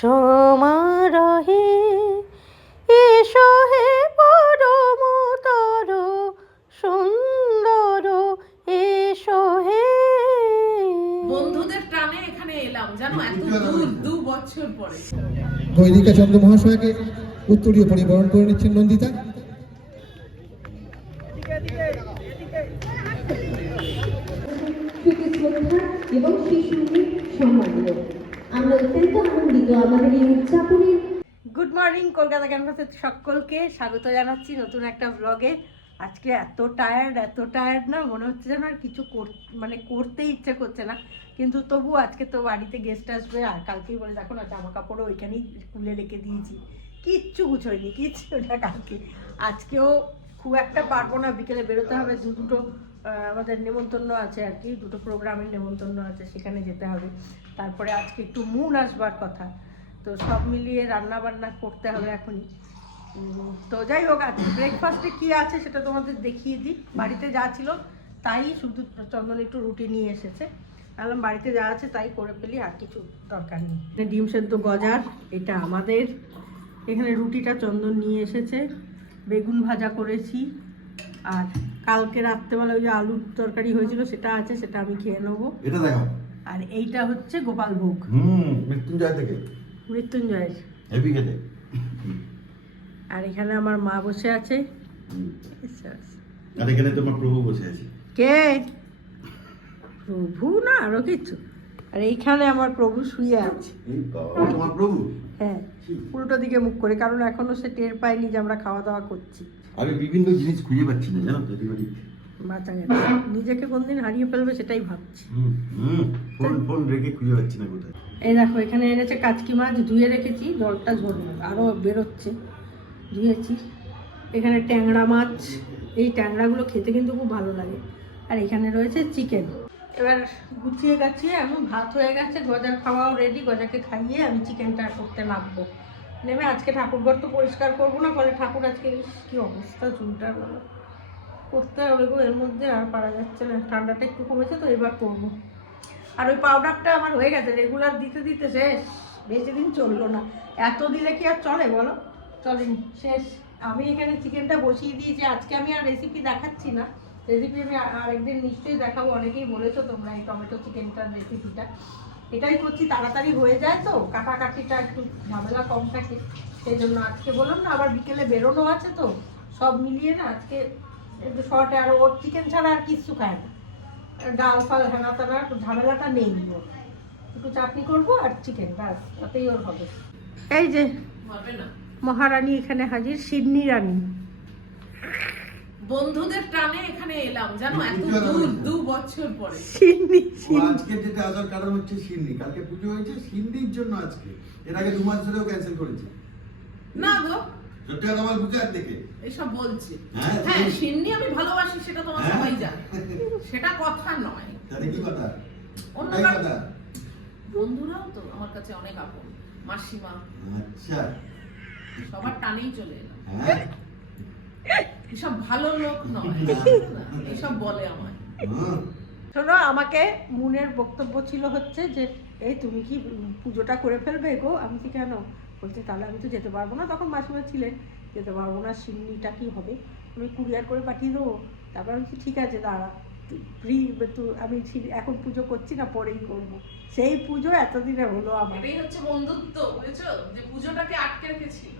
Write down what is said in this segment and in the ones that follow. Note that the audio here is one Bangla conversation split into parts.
সমারহে এসো হে পরমতর সুন্দর এসো হে। বন্ধুদের টানে এখানে এলাম জানো এত দূর দু বছর পরে। গৈরিকা চন্দ্র মহাশয়কে উত্তরীয় পরিবরণ করে নিচ্ছেন নন্দিতা প্রীতি শ্রদ্ধা এবং শিশুদের সম্মানীয় আমরা অত্যন্ত আনন্দিত আমাদের এই উদযাপনের গুড মর্নিং, কলকাতা ক্যাম্পাসের সকলকে স্বাগত জানাচ্ছি নতুন একটা ব্লগে আজকে এত টায়ার্ড এত টায়ার্ড না, মনে হচ্ছে যেন আর কিছু মানে করতে ইচ্ছে করছে না। কিন্তু তবু আজকে তো বাড়িতে গেস্ট আসবে, আর কালকেই বলে দেখো না জামা কাপড়ও ওইখানেই খুলে রেখে দিয়েছি। কিচ্ছু গুছোয়নি, কিচ্ছু না কালকে। আজকেও খুব একটা পারব না, বিকেলে বেরোতে হবে, দু দুটো আমাদের নেমন্তন্ন আছে আর কি, দুটো প্রোগ্রামের নেমন্তন্ন আছে, সেখানে যেতে হবে। তারপরে আজকে একটু মুন আসবার কথা। তো সব মিলিয়ে রান্না বান্না করতে হবে এখনই। তো যাই হোক আজকে ব্রেকফাস্টে কি আছে সেটা তোমাদের দেখিয়ে দিই। বাড়িতে যা ছিল তাই শুধু চন্দন একটু রুটি নিয়ে এসেছে। বললাম বাড়িতে যা আছে তাই করে ফেলি আর কিছু দরকার নেই। ডিম সেদ্ধ গজার এটা আমাদের। এখানে রুটিটা চন্দন নিয়ে এসেছে। বেগুন ভাজা করেছি। আর কালকে রাত্রেবেলা ওই যে আলুর তরকারি হয়েছিল সেটা আছে সেটা আমি খেয়ে নেব। এটা দেখো আর এইটা হচ্ছে গোপাল ভোগ। হুম মৃত্যুঞ্জয় থেকে। মৃত্যুঞ্জয়ের। হেভি খেতে। আর এখানে আমার মা বসে আছে। আর এখানে তোমার প্রভু বসে আছে। কে? প্রভু না আরও কিছু। আর এইখানে আমার প্রভু শুয়ে আছে। তোমার প্রভু? হ্যাঁ উল্টো দিকে মুখ করে কারণ এখনও সে টের পায়নি যে আমরা খাওয়া দাওয়া করছি। আমি বিভিন্ন জিনিস খুঁজে পাচ্ছি না জানো তো বাঁচা গেছে। নিজেকে কোনদিন হারিয়ে ফেলবে সেটাই ভাবছি। হুম ফোন ফোন রেখে খুঁজে পাচ্ছি না কোথায়। এই দেখো, এখানে এনেছে কাচকি মাছ, ধুয়ে রেখেছি, জলটা ঝরবে আরও বেরোচ্ছে, ধুয়েছি। এখানে ট্যাংরা মাছ, এই ট্যাংরাগুলো খেতে কিন্তু খুব ভালো লাগে। আর এখানে রয়েছে চিকেন। এবার গুছিয়ে গাছিয়ে আমি, ভাত হয়ে গেছে, গজার খাওয়াও রেডি গজাকে খাইয়ে আমি চিকেনটা করতে নামবো নেমে আজকে ঠাকুরঘর তো পরিষ্কার করব না বলে ঠাকুর আজকে কি অবস্থা চুলটার বলো করতে হবে গো, এর মধ্যে আর পারা যাচ্ছে না, ঠান্ডাটা একটু কমেছে তো এবার করব। আর ওই পাউডারটা আমার হয়ে গেছে রেগুলার দিতে দিতে শেষ, বেশি দিন চলল না। এত দিলে কি আর চলে বলো? চলেনি, শেষ। আমি এখানে চিকেনটা বসিয়ে দিয়েছি, আজকে আমি আর রেসিপি দেখাচ্ছি না। রেসিপি আমি আর- আরেকদিন নিশ্চয়ই দেখাবো, অনেকেই বলেছ তোমরা এই টমেটো চিকেনটার রেসিপিটা এটাই করছি, তাড়াতাড়ি হয়ে যায় তো, কাটাকাটিটা একটু ঝামেলা কম থাকে সেই জন্য আজকে বললাম না, আবার বিকেলে বেরোনো আছে তো, সব মিলিয়ে না আজকে একটু শর্টে আর ওর চিকেন ছাড়া আর কিচ্ছু খায় না। ডাল ফাল হেনা তেনা ঝামেলাটা নেই। ওর। একটু চাটনি করব আর চিকেন ব্যাস তাতেই ওর হবে। এই যে মহারানী এখানে হাজির সিডনি রানী। বন্ধুদের টানে এখানে এলাম জানো এত দূর দু বছর পরে। সিডনি ও আজকে যেটা আসার কারণ হচ্ছে সিন্নি। কালকে পুজো হয়েছে সিন্নির জন্য আজকে। এর আগে দু মাস ধরেও ক্যান্সেল করেছে। না গো আমার বুকে হাত দেখে এসব বলছি। হ্যাঁ, হ্যাঁ সিন্নি আমি ভালোবাসি সেটা তোমার হ্যাঁ। সবাই জানে। সেটা কথা নয়। তাহলে কি কথা? অন্য কথা। বন্ধুরাও তো আমার কাছে অনেক আপন। মাসিমা। আচ্ছা। সবার টানেই চলে এলাম হ্যাঁ। এসব ভালো লোক নয়। এসব বলে আমায়। শোনো আমাকে মুনের বক্তব্য ছিল হচ্ছে যে এই তুমি কি পুজোটা করে ফেলবে গো? আমি কি কেন বলছে তাহলে আমি তো যেতে পারব না। তখন মাসিমা ছিলেন যেতে পারব না সিন্নিটা কি হবে? আমি কুরিয়ার করে পাঠিয়ে দেবো। তারপর আমি ঠিক আছে দাঁড়া। প্রি আমি এখন পুজো করছি না পরেই করব। সেই পুজো এতদিনে হলো আমার। এটাই হচ্ছে বন্ধুত্ব বুঝেছ? যে পুজোটাকে আটকে রেখেছিল।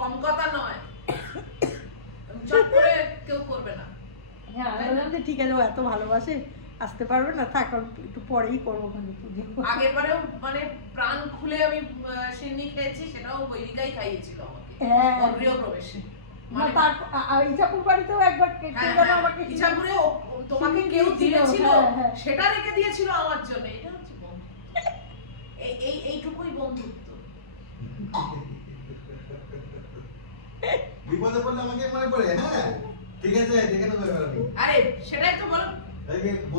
কম কথা নয়। চট করে কেউ করবে না। হ্যাঁ আমি বললাম যে ঠিক আছে ও এত ভালোবাসে। আসতে পারবে না থাক একটু পরেই করব মানে পুজো। আগের বারেও মানে প্রাণ খুলে আমি সিন্নি খেয়েছি সেটাও বৈরিকাই খাইয়েছিল আমাকে হ্যাঁ। বাড়িতেও একবার তোমাকে কেউ দিয়েছিল। সেটা রেখে দিয়েছিল আমার জন্য এটা হচ্ছে এই এই এইটুকুই বন্ধুত্ব। বিপদে পড়লে আমাকে মনে পড়ে হ্যাঁ ঠিক আছে দেখে নেব আরে সেটাই তো বলো।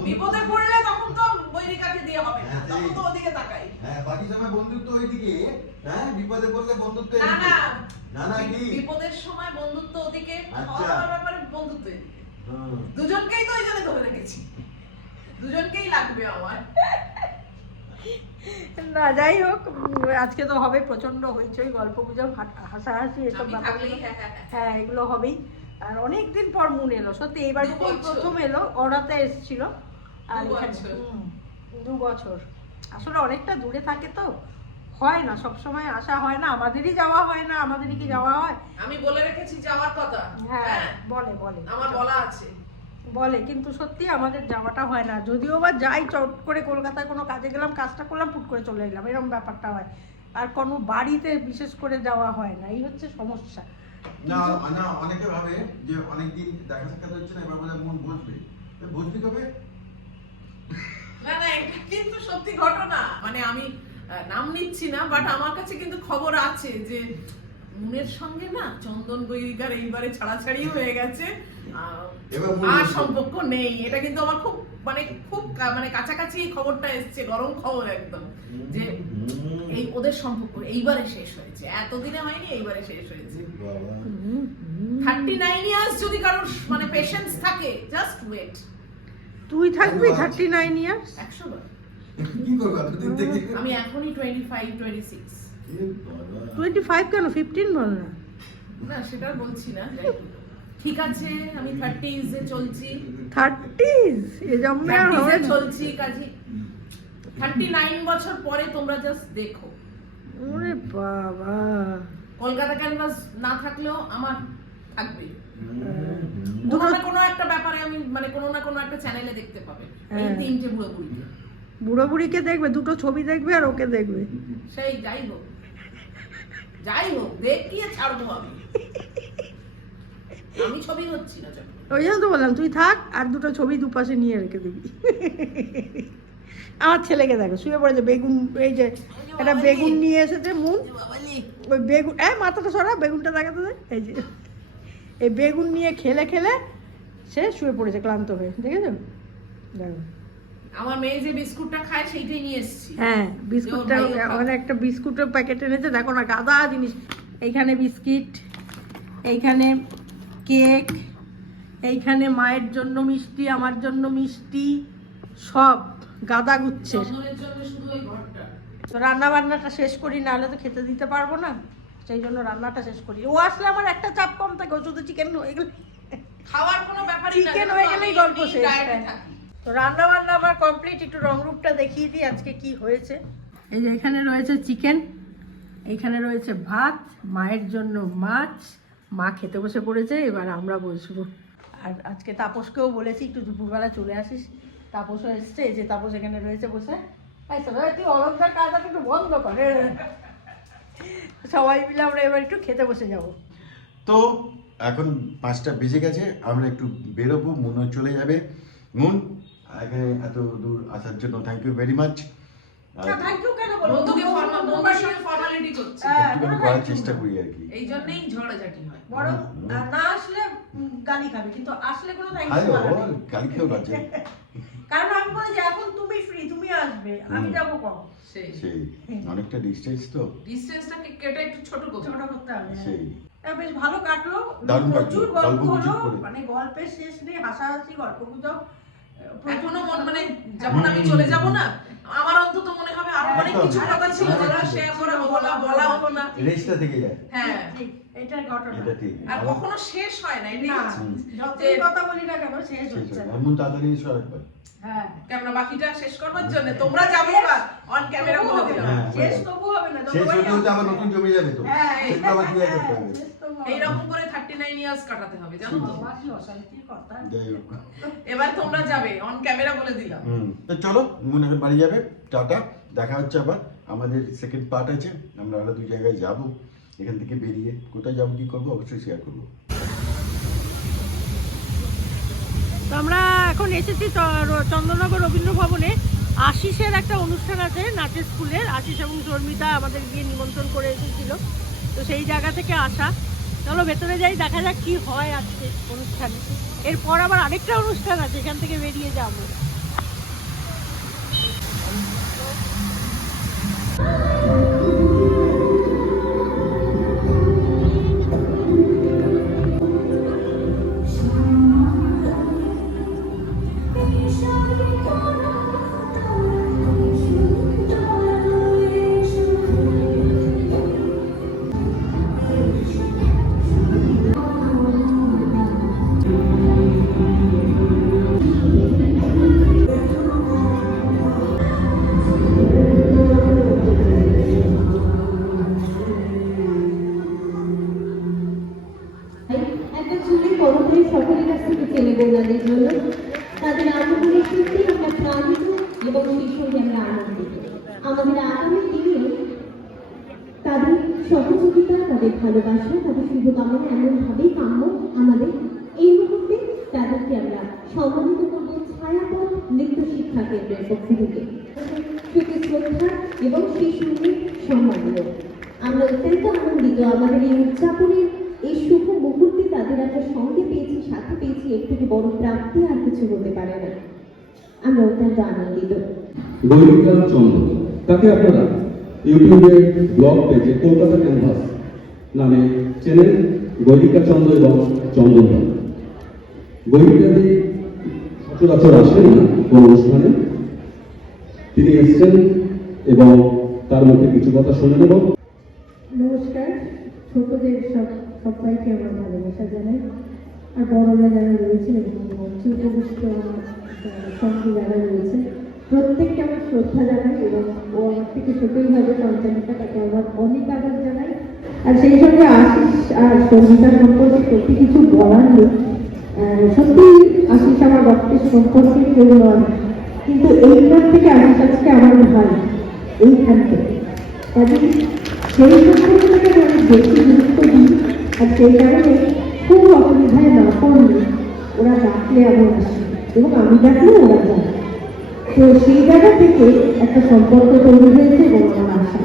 বিপদে পড়লে তখন তো বৈরিকাকে দিয়ে হবে না হ্যাঁ, তখন তো ওদিকে তাকাই। হ্যাঁ বাকি সময় বন্ধুত্ব ওইদিকে হ্যাঁ বিপদে পড়লে বন্ধুত্ব না না না না কি? বিপদের সময় বন্ধুত্ব ওদিকে আচ্ছা। ব্যাপারে বন্ধুত্ব এদিকে। দুজনকেই তো ওই জন্য ধরে রেখেছি। দুজনকেই লাগবে আমার। না যাই হোক আজকে তো হবে প্রচণ্ড হইচই গল্প গুজব হাসাহাসি এসব হ্যাঁ হ্যাঁ। হ্যাঁ এগুলো হবেই। আর অনেক দিন পর মন এলো সত্যি এবার দু প্রথম এলো ওরাতে এসেছিল। আর দু বছর। হুম, দু বছর। আসলে অনেকটা দূরে থাকে তো হয় না সব সময় আসা হয় না আমাদেরই যাওয়া হয় না আমাদেরই কি যাওয়া হয়? আমি বলে রেখেছি যাওয়ার কথা। হ্যাঁ হ্যাঁ বলে বলে। আমার বলা আছে। বলে কিন্তু সত্যি আমাদের যাওয়াটা হয় না। যদিও বা যাই চট করে কলকাতায় কোনো কাজে গেলাম কাজটা করলাম ফুট করে চলে এলাম এরকম ব্যাপারটা হয়। আর কোনো বাড়িতে বিশেষ করে যাওয়া হয় না এই হচ্ছে সমস্যা। না না অনেকে ভাবে যে অনেকদিন দেখা সাক্ষাৎ হচ্ছে না এবার মন বসবে। কবে? না না এটা কিন্তু সত্যি ঘটনা। মানে আমি নাম নিচ্ছি না বাট আমার কাছে কিন্তু খবর আছে যে মুনের সঙ্গে না চন্দন গৈরিকার এইবারে ছাড়াছাড়ি হয়ে গেছে। আর সম্পর্ক নেই। এটা কিন্তু আমার খুব মানে খুব মানে কাছাকাছি খবরটা এসছে গরম খবর একদম। যে এই ওদের সম্পর্ক এইবারে শেষ হয়েছে। এতদিনে হয়নি এইবারে শেষ হয়েছে। থার্টি নাইন ইয়ার্স যদি কারোর মানে পেশেন্স থাকে জাস্ট ওয়েট তুই থাকবি থার্টি নাইন ইয়ার্স একশো বার। কি করব আমি এখনই twenty five twenty six twenty five কেন? ফিফটিন বল না। না সেটা আর বলছি না ঠিক আছে আমি থার্টিজ এ চলছি। থার্টিজ এ জন্মে আর 30s হবে এ না। চলছি কাজে। থার্টি নাইন বছর পরে তোমরা জাস্ট দেখো। ওরে বাবা। কলকাতা ক্যানভাস না থাকলেও আমার থাকবে। কোনো দুটো না কোনো একটা ব্যাপারে আমি মানে কোনো না কোনো একটা চ্যানেলে দেখতে পাবে। এই হ্যাঁ। তিনটে বুড়ো বুড়িকে বুড়ো বুড়িকে দেখবে দুটো ছবি দেখবে আর ওকে দেখবে। সেই যাই হোক। যাই হোক দেখিয়ে ছাড়বো আমি। আমি ছবি হচ্ছি না ওই জন্য তো বললাম তুই থাক আর দুটো ছবি দুপাশে নিয়ে রেখে দিবি। আমার ছেলেকে দেখো শুয়ে পড়েছে বেগুন এই যে একটা বেগুন নিয়ে এসেছে মুন ওই বেগুন এই মাথাটা সরা বেগুনটা দেখাতে দে এই যে। এই বেগুন নিয়ে খেলে খেলে সে শুয়ে পড়েছে ক্লান্ত হয়ে দেখেছ? দেখো। আমার মেয়ে যে বিস্কুটটা খায় সেইটাই নিয়ে এসেছি। হ্যাঁ বিস্কুটটা। মানে একটা বিস্কুটের প্যাকেট এনেছে দেখো না গাদা জিনিস। এইখানে বিস্কিট এইখানে কেক এইখানে মায়ের জন্য মিষ্টি আমার জন্য মিষ্টি সব। গাদা গুচ্ছে চন্দনের জন্য শুধু ওই ঘরটা। তো রান্না বান্নাটা শেষ করি নাহলে তো খেতে দিতে পারব না। সেই জন্য রান্নাটা শেষ করি। ও আসলে আমার একটা চাপ কম থাকে ও শুধু চিকেন হয়ে গেলে খাওয়ার কোনো ব্যাপারই না চিকেন হয়ে গেলেই গল্প শেষ। তো রান্না বান্না আমার কমপ্লিট একটু রংরূপটা দেখিয়ে দিই আজকে কি হয়েছে। এই যে এখানে রয়েছে চিকেন এখানে রয়েছে ভাত মায়ের জন্য মাছ মা খেতে বসে পড়েছে এবার আমরা বসবো। আর আজকে তাপসকেও বলেছি একটু দুপুরবেলা চলে আসিস। তাপসও এসছে যে তাপস এখানে রয়েছে বসে। তুই অলঙ্কার কাজটা একটু বন্ধ করে সবাই মিলে আমরা এবার একটু খেতে বসে যাব। তো এখন পাঁচটা বেজে গেছে আমরা একটু বেরোবো মুনও চলে যাবে। মুন এখানে এত দূর আসার জন্য থ্যাংক ইউ ভেরি মাচ হ্যাঁ, করার চেষ্টা করি আর কি। এই জন্যই ঝড়াঝাটি হয়। না আসলে গালি খাবে কিন্তু আসলে কোনো কাল খেয়েও কারণ আমি বলি যে এখন তুমি ফ্রি তুমি আসবে আমি। যাব কম সেই। সেই। অনেকটা ডিস্টেন্স তো। ডিস্টেন্সটাকে কেটে একটু ছোট করতে ছোট করতে হবে হ্যাঁ। সেই। বেশ ভালো কাটলো। প্রচুর গল্প হলো। মানে গল্পের শেষ নেই হাসাহাসি গল্প গুজব। এখনও মন মানে যখন আমি চলে যাব না আমার অন্তত মনে হবে আরও অনেক কিছু কথা ছিল যেটা শেয়ার করা বলা বলা হলো না। রেসটা থেকে যায়। হ্যাঁ। ঠিক। এটার ঘটনা। আর কখনো শেষ হয় না না যতই কথা বলি না কেন শেষ শেষ হচ্ছে না। এমন তাড়াতাড়ি এসো একবার। হ্যাঁ। ক্যামেরা বাকিটা শেষ করবার জন্য তোমরা যাবে বা অন ক্যামেরা বলে। দিলাম হ্যাঁ, শেষ তবু হবে না শেষ হতে হতে আবার নতুন জমে যাবে তো। হ্যাঁ, সেগুলো আবার ক্লিয়ার করতে হবে শেষ তবু হবে না। এইরকম করে থার্টি নাইন ইয়ার্স কাটাতে হবে জানো তো? বাবা, অশান্তির কথা। যাই হোক। এবার তোমরা যাবে অন ক্যামেরা বলে দিলাম। তো চলো মুন এখন বাড়ি যাবে। টাটা দেখা হচ্ছে আবার। আমাদের সেকেন্ড পার্ট আছে আমরা আরও দুই জায়গায় যাব। এখান থেকে বেরিয়ে কোথায় যাব, কি করব, অবশ্যই শেয়ার করব। তো আমরা এখন এসেছি চ- র- চন্দননগর রবীন্দ্র ভবনে আশিসের একটা অনুষ্ঠান আছে নাচের স্কুলের আশিস এবং শর্মিতা আমাদের গিয়ে নিমন্ত্রণ করে এসেছিল। তো সেই জায়গা থেকে আসা। চলো ভেতরে যাই, দেখা যাক কি হয় আজকে অনুষ্ঠানে। এরপর আবার আরেকটা অনুষ্ঠান আছে, এখান থেকে বেরিয়ে যাব। বড় সকলের কাছ থেকে চেনে বোনাদের জন্য তাদের আনন্দে সত্যি আমরা প্রাণিত এবং সেই সঙ্গে আমরা আনন্দিত। আমাদের আগামী দিনে তাদের সহযোগিতা, তাদের ভালোবাসা, তাদের শুভকামনা এমনভাবেই কাম্য। আমাদের এই মুহূর্তে তাদেরকে আমরা সম্মানিত করব ছায়াপথ নৃত্য শিক্ষা কেন্দ্রের পক্ষ থেকে। শুধু শ্রদ্ধা এবং সেই সঙ্গে সম্মানীয় আমরা অত্যন্ত আনন্দিত। আমাদের এই উদযাপনের এই শুভ তাদের আমরা সঙ্গে পেয়েছি সাথে পেয়েছি এর থেকে বড় প্রাপ্তি আর কিছু হতে পারে না। আমরা অত্যন্ত আনন্দিত। চন্দ্র তাকে আপনারা ইউটিউবে ব্লগ পেজে কলকাতা ক্যানভাস নামে চেনেন গৈরিকা চন্দ্র এবং চন্দনদা গৈরিকাদি সচরাচর আসেন না কোনো অনুষ্ঠানে। তিনি এসছেন এবং তার মুখে কিছু কথা শুনে নেব। নমস্কার ছোটদের সব সবাইকে আমার ভালোবাসা জানাই? আর বড়রা যারা রয়েছেন এবং আমার সঙ্গে যারা রয়েছেন প্রত্যেককে আমার শ্রদ্ধা জানাই এবং ও আমার থেকে ছোটই হবে সন্তানিকা তাকে আমার অনেক আদর জানাই। আর সেই সঙ্গে আশিস আর সঙ্গীতা সম্পর্কে সত্যি কিছু বলার নেই। সত্যি আশিস আমার রক্তের সম্পর্কে কেউ নয়, কিন্তু এইখান থেকে আশিস আজকে আমার ভাই এইখান থেকে কাজে সেই সম্পর্কটাকে আমি বেশি গুরুত্ব আর সেই কারণে খুব অসুবিধায় না পড়লে ওরা ডাকলে আমি আসি। এবং আমি ডাকলে ওরা যায়। তো সেই জায়গা থেকে একটা সম্পর্ক তৈরি হয়েছে এবং আমার আশা।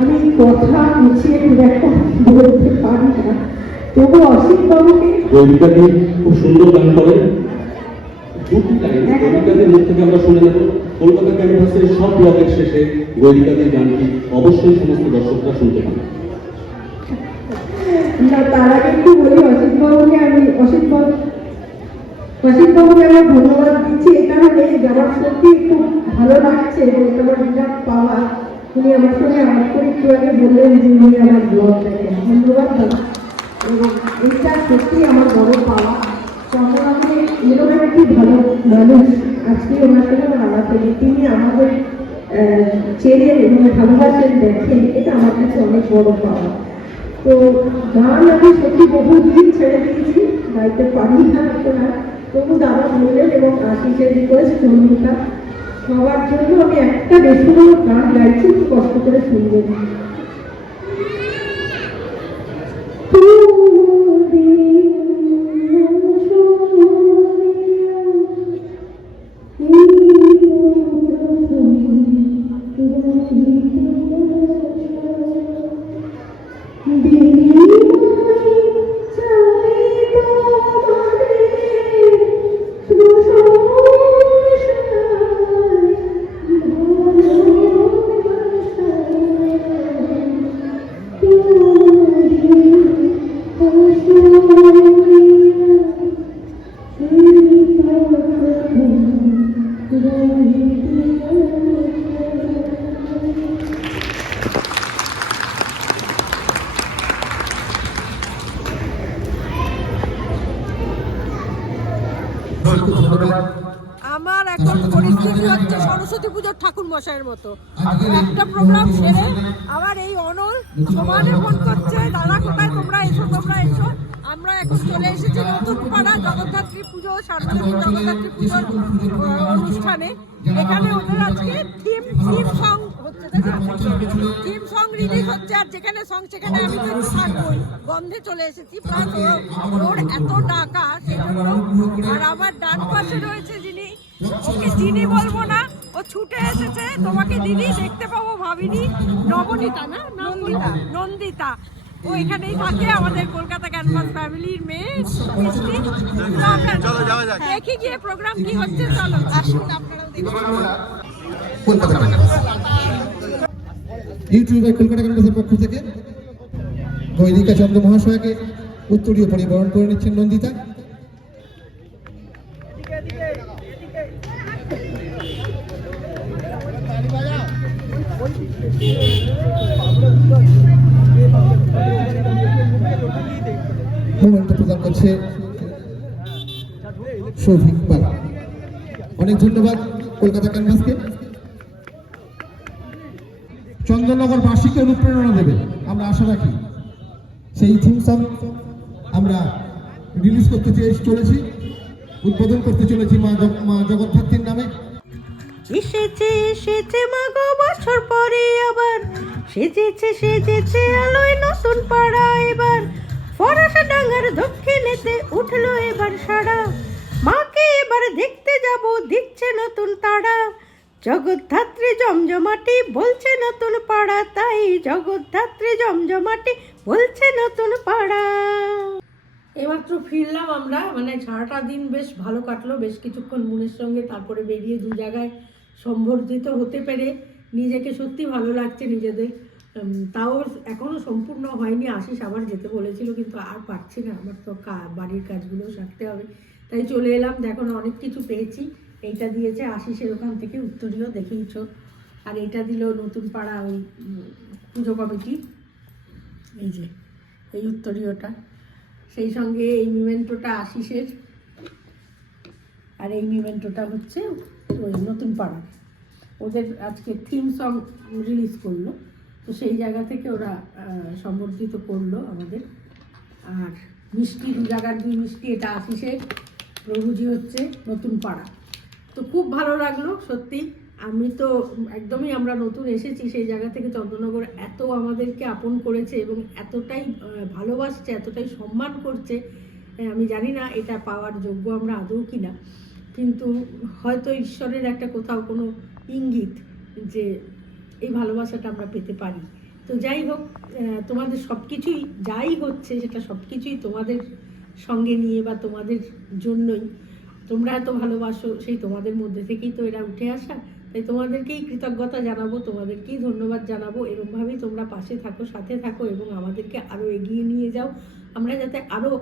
আমি কথা গুছিয়ে খুব একটা বলতে পারি না। তবু অসিত বাবুকে গৈরিকাদি খুব সুন্দর গান দুটি মুখ থেকে আমরা শুনে নেব। কলকাতা ক্যানভাসের সব ব্লগের শেষে গৈরিকাদের গানটি অবশ্যই সমস্ত দর্শকরা শুনতে পাবেন। না তার আগে একটু বলি অসিত বাবুকে আমি অসিত বাবু অসিত বাবুকে আমার ধন্যবাদ দিচ্ছি। এই কারণে আমার সত্যি খুব ভালো লাগছে আমার পাওয়া, উনি আমার সঙ্গে আমার করে একটু আগে বললেন যে উনি আমার ব্লগ দেখেন। ধন্যবাদ এবং এইটা সত্যি আমার বড় পাওয়া। তো আমরা এরকম একটি ভালো মানুষ, আজকে ওনার সঙ্গে আমার আলাপ হয়েছে তিনি আমাদের চেনেন এবং ভালোবাসেন, দেখেন। এটা আমার কাছে অনেক বড় পাওয়া। তো গান আমি সত্যি বহুদিন ছেড়ে দিয়েছি গাইতে পারি না এখন আর তবু দাদা বললেন এবং আশিসের রিকোয়েস্ট সঙ্গীতা সবার জন্য আমি একটা বেশি গান গাইছি কষ্ট করে শুনবেন। আমার এখন পরিস্থিতি হচ্ছে সরস্বতী পুজোর ঠাকুর মশাইয়ের মতো। একটা প্রোগ্রাম সেরে আবার এই অনল সমানে ফোন করছে, দাদা, কোথায়? তোমরা এসো তোমরা এসো। আমরা এখন চলে এসেছি নতুন পাড়া জগদ্ধাত্রী পুজো সার্বজনীন জগদ্ধাত্রী পুজোর অনুষ্ঠানে। এখানে ওদের আজকে theme theme song theme song release হচ্ছে আর যেখানে সং সেখানে আমি তো একটু গন্ধে চলে এসেছি। প্লাস ওর এত ডাকা সেজন্য আর আমার ডান পাশে রয়েছে যিনি ওকে যিনি বলব না ও ছুটে এসেছে। তোমাকে দিদি দেখতে পাবো ভাবিনি নবনীতা না? নন্দিতা নন্দিতা। ও এখানেই থাকে আমাদের কলকাতা ক্যানভাস ফ্যামিলির মেয়ে দেখি গিয়ে প্রোগ্রাম কি হচ্ছে চলো। আসুন আপনারাও দেখুন। কলকাতা ক্যানভাস ইউটিউবে কলকাতা ক্যানভাসের পক্ষ থেকে গৈরিকা চন্দ্র মহাশয়কে উত্তরীয় পরিবহন করে নিচ্ছেন নন্দিতা। প্রদান করছে সৌভিক পাল অনেক ধন্যবাদ কলকাতা ক্যানভাসকে চন্দননগর বাসীকে অনুপ্রেরণা দেবে আমরা আশা রাখি, সেই থিম সং আমরা রিলিজ করতে চলেছি, উদ্বোধন করতে চলেছি মা মা জগদ্ধাত্রীর নামে। এসেছে এসেছে মাগো, বছর পরে আবার। সেজেছে সেজেছে আলোয় নতুন পাড়া এবার। ফরাসা ডাঙ্গার দক্ষিণেতে উঠল এবার সারা মাকে এবার দেখতে যাব, দিচ্ছে নতুন তারা জগদ্ধাত্রী জমজমাটি বলছে নতুন পাড়া, তাই জগদ্ধাত্রী জমজমাটি বলছে নতুন পাড়া। এইমাত্র ফিরলাম আমরা মানে সারাটা দিন বেশ ভালো কাটলো, বেশ কিছুক্ষণ মনের সঙ্গে তারপরে বেরিয়ে দু জায়গায় সম্বর্ধিত হতে পেরে নিজেকে সত্যি ভালো লাগছে নিজেদের। তাও এখনও সম্পূর্ণ হয়নি, আশিস আবার যেতে বলেছিল, কিন্তু আর পারছি না, আমার তো বাড়ির কাজগুলো সারতে হবে। তাই চলে এলাম, দেখো অনেক কিছু পেয়েছি। এইটা দিয়েছে আশিসের ওখান থেকে উত্তরীয় দেখেইছ আর এটা দিল নতুন পাড়া ওই পুজো কমিটি। এই যে, এই উত্তরীয়টা। সেই সঙ্গে এই মিমেন্টোটা আশিসের। আর এই মিমেন্টোটা হচ্ছে ওই নতুন পাড়া। ওদের আজকে থিম সং রিলিজ করল। তো সেই জায়গা থেকে ওরা সম্বর্ধিত করল আমাদের। আর মিষ্টি দু জায়গার দুই মিষ্টি, এটা আশিসের। প্রভুজি হচ্ছে নতুন পাড়া। তো খুব ভালো লাগল, সত্যি। আমি তো একদমই আমরা নতুন এসেছি, সেই জায়গা থেকে চন্দ্রনগর এত আমাদেরকে আপন করেছে এবং এতটাই ভালোবাসছে, এতটাই সম্মান করছে। আমি জানি না এটা পাওয়ার যোগ্য আমরা আদৌ কিনা। কিন্তু হয়তো ঈশ্বরের একটা কোথাও কোনো ইঙ্গিত যে এই ভালোবাসাটা আমরা পেতে পারি। তো যাই হোক তোমাদের সব কিছুই যাই হচ্ছে, সেটা সব কিছুই তোমাদের সঙ্গে নিয়ে বা তোমাদের জন্যই। তোমরা এত ভালোবাসো, সেই তোমাদের মধ্যে থেকেই তো এরা উঠে আসা। তাই তোমাদেরকেই কৃতজ্ঞতা জানাব, তোমাদেরকেই ধন্যবাদ জানাব। এরকমভাবেই তোমরা পাশে থাকো, সাথে থাকো এবং আমাদেরকে আরও এগিয়ে নিয়ে যাও। আমরা যাতে আরও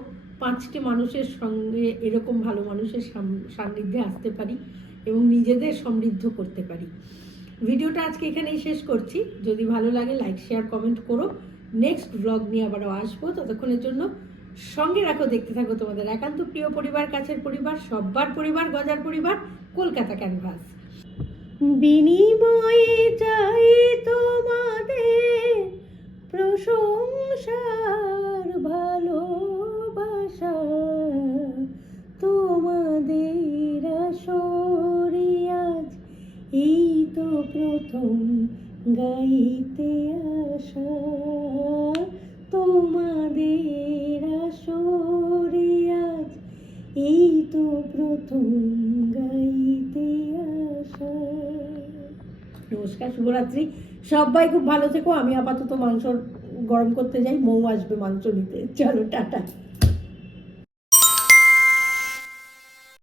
পাঁচটি মানুষের সঙ্গে এরকম ভালো মানুষের সান্নিধ্যে আসতে পারি এবং নিজেদের সমৃদ্ধ করতে পারি। ভিডিওটা আজকে এখানেই শেষ করছি। যদি ভালো লাগে লাইক শেয়ার কমেন্ট করো। নেক্সট ব্লগ নিয়ে আবারও আসব। ততক্ষণের জন্য সঙ্গে রাখো, দেখতে থাকো তোমাদের একান্ত প্রিয় পরিবার, কাছের পরিবার, সব্বার পরিবার, গজার পরিবার, কলকাতা ক্যানভাস। বিনিময়ে চাই তোমাদের প্রশংসার ভালোবাসা সবাই খুব ভালো থেকো, আমি আপাতত মাংস গরম করতে যাই, মৌ আসবে মাংস নিতে। চলো, টাটা।